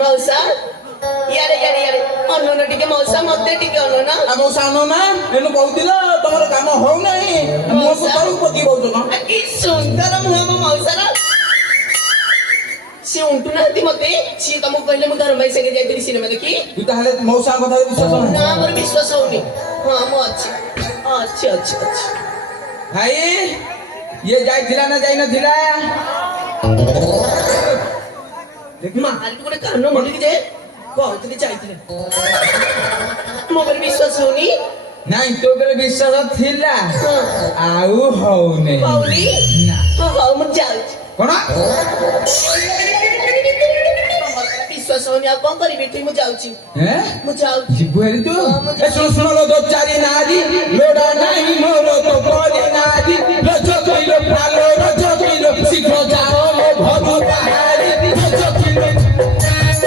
मौसा यारे यारे यारे अन्न टिके मौसा मते टिके अन्न ना मौसा अन्न ना एनु कहूतिला तमर काम हो नाही मो को तळु पकी बोलतो ना कि सुंदर मुह मौसा सी उंटू नाती मते सी तुमको कहले मु घर भाई संगे जाइतरी सिनेमा देखि तू ताले मौसा कथा विश्वास ना हमर विश्वास होनी हां मो अच्छी अच्छी अच्छी अच्छी भाई ये जाइथिला ना जाई नथिला देख मार को कानो मली के जे कहतली जाइथिले मो पर विश्वास होनी नाही तो पर विश्वास थिला आउ हो नै पाउली ना हां मु जाउ कोन विश्वास होनी आ कोन करी बेटी मु जाउची हैं मु जाउ जिबुरी तो ए सुनो लो दो चारी नारी लोडा नाही मोरो तो कोली नारी रजो कइलो फालो रजो